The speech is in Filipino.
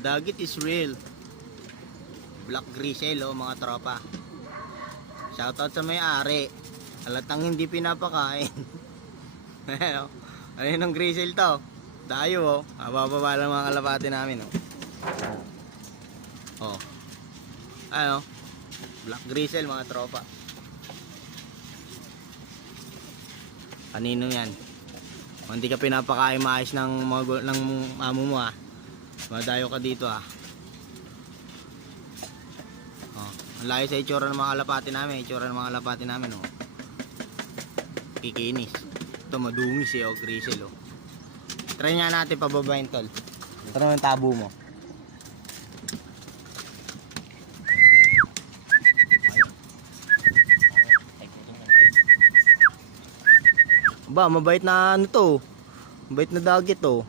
Dagit is real. Black Grisel oh mga tropa. Shoutout sa may-ari. Halatang hindi pinapakain. Ano? Ano yun ang Grisel to? Dayo oh. Mabababa lang mga kalapati namin oh. Oh. Ano? Black Grisel mga tropa. Kanino yan? Kung hindi ka pinapakain maayos ng amo mo ah. Madayo ka dito ah. Oh, ang layo sa itsura ng mga kalapati namin. Itsura ng mga kalapati namin oh. Kikinis. Ito madungis eh oh, Grisel oh. Try nga natin pababain tol. Ito naman yung tabo mo. Ba, mabait na ano to. Mabait na dagit to.